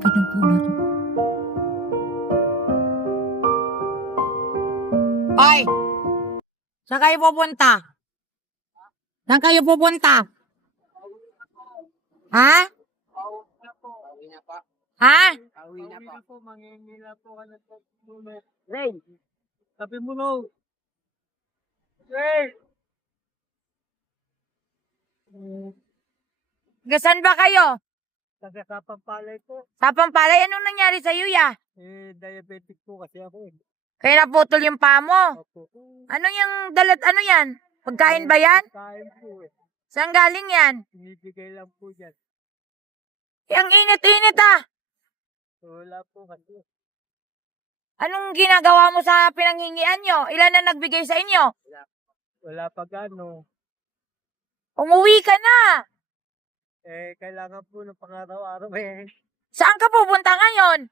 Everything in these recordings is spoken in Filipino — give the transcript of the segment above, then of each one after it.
pinupulot mo. Hoy! Saan kayo pupunta? Saan kayo pupunta? Ha? Ha? Pauwi na po. po, mangingila po ka ng tulog. Rain! Sabi mo no. Rain! Gasan ba kayo? Taga Kapampalay po. Sa Pampalay, anong nangyari sa iyo, ya? Eh, diabetic po kasi ako eh. Kaya naputol yung paa mo. Opo. Ano yung dalat, ano yan? Pagkain ba yan? Kain po eh. Saan galing yan? Binibigay lang po dyan. Eh, ang init-init ah. Wala po kasi. Anong ginagawa mo sa pinanghingian nyo? Ilan na nagbigay sa inyo? Wala pa gano. Umuwi ka na. Eh, kailangan po ng pangaraw-araw eh. Saan ka pupunta ngayon?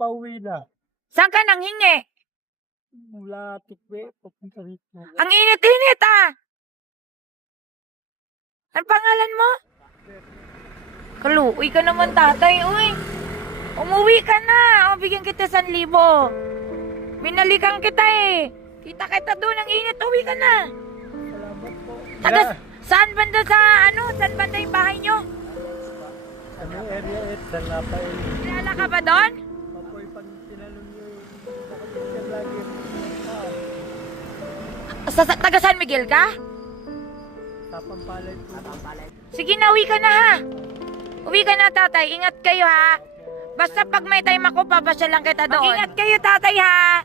Pauwi na. Saan ka nanghingi? Mula tikwe, papunta rito. Ang init-init ah. Ang pangalan mo? Kaluoy ka naman tatay, uy. Umuwi ka na. O, bigyan kita san libo. Binalikan kita eh. Kita kita doon, ang init. Uwi ka na. Salamat po. Taga, Wala. Saan banda sa, ano, saan banda yung bahay nyo? Ano area eh, saan na pa eh. Kilala ka ba doon? Apoy pag tinanong nyo yung nakapicture lagi. Ah, Sa, sa taga San Miguel ka? Kapampalay po. Kapampalay. Sige na, uwi ka na ha. Uwi ka na, tatay. Ingat kayo ha. Basta pag may time ako, papasya lang kita doon. Ingat kayo, tatay ha.